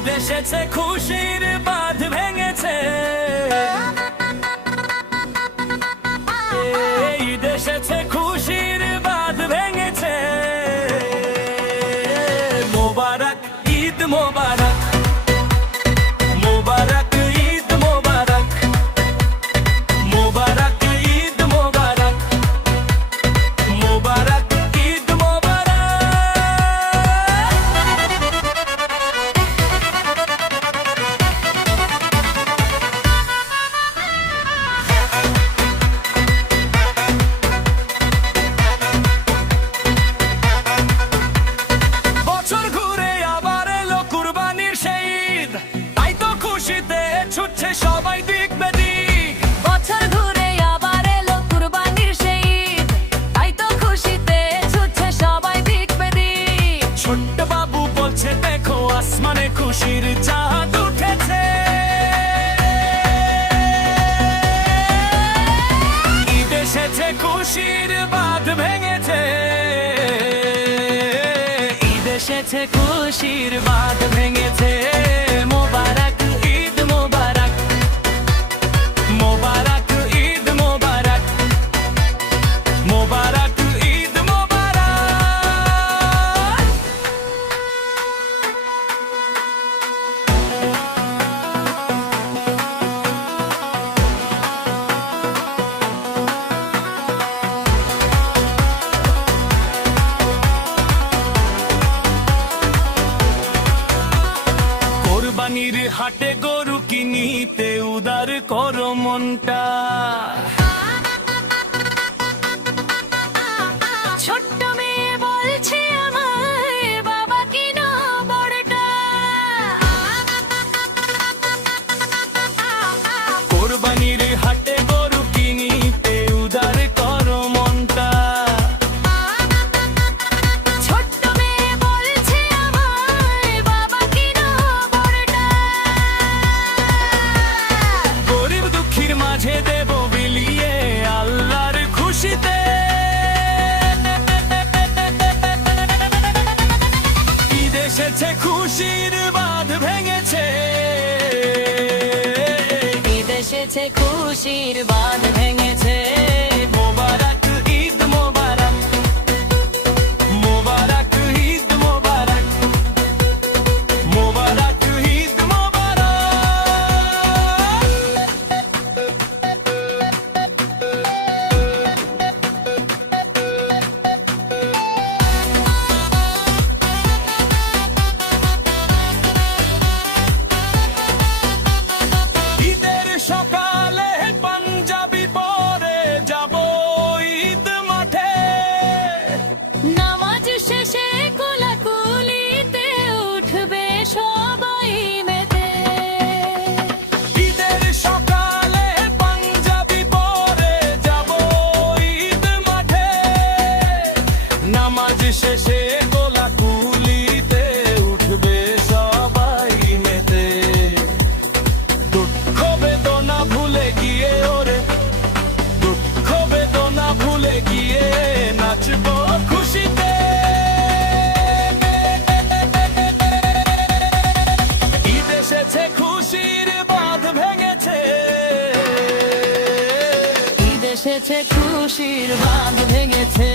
ঈদ এসেছে খুশির বাঁধ ভেঙেছে, ঈদ এসেছে খুশির বাঁধ ভেঙেছে। মোবারক ঈদ মোবারক, মোবারক ঈদ মোবারক, মোবারক ঈদ মোবারক, মোবারক ঈদ মোবারক। বছর ঘুরে আবার এলো কুরবানির সেই ঈদ, তাই তো খুশিতে ছুটছে সবাই দিক বেদিক। বছর ঘুরে আবার এলো কুরবানির সেই ঈদ, তাই তো খুশিতে ছুটছে সবাই দিক বেদিক। ছোট্ট বাবু বলছে দেখো আসমানে খুশির চাঁদ উঠেছে। ঈদ এসেছে খুশির বাঁধ ভেঙেছে, ঈদ এসেছে খুশির বাঁধ ভেঙেছে। মোবারক ঈদ মোবারক, মোবারক ঈদ মোবারক, মোবারক ঈদ মোবারক। কোরবানির হাটে গরু কিনিতে উদার করো মনটা। ছোট্ট মেয়ে বলছে আমায় বাবা কিনা বড়টা। কোরবানির হাটে গরু কিনিতে উদার করো মনটা। ছোট্ট মেয়ে বলছে আমায় বাবা কিনা বড়টা। গরিব দুঃখীর মাঝে দেব বিলিয়ে আল্লাহর খুশিতে। ঈদ এসেছে খুশির বাঁধ ভেঙেছে, ঈদ এসেছে খুশির বাঁধ ভেঙেছে। মোবারক ঈদ মোবারক, মোবারক ঈদ মোবারক, মোবারক ঈদ মোবারক। ঈদের সকালে পাঞ্জাবি পরে যাব ঈদ মাঠে। নামাজ শেষে কোলাকুলিতে উঠবে সবাই মেতে। ঈদের সকালে পাঞ্জাবি পরে যাব ঈদ মাঠে। নামাজ শেষে গোলাকুলিতে উঠবে সবাই মেতে। দুঃখ বেদনা ভুলে গিয়ে ওরে, দুঃখ বেদনা ভুলে গিয়ে নাচবো খুশিতে। ঈদ এসেছে খুশির বাঁধ ভেঙেছে, ঈদ এসেছে খুশির বাঁধ ভেঙেছে।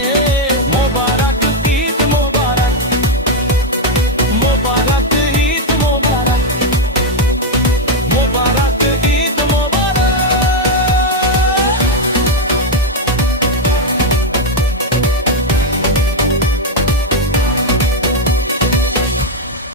মোবারক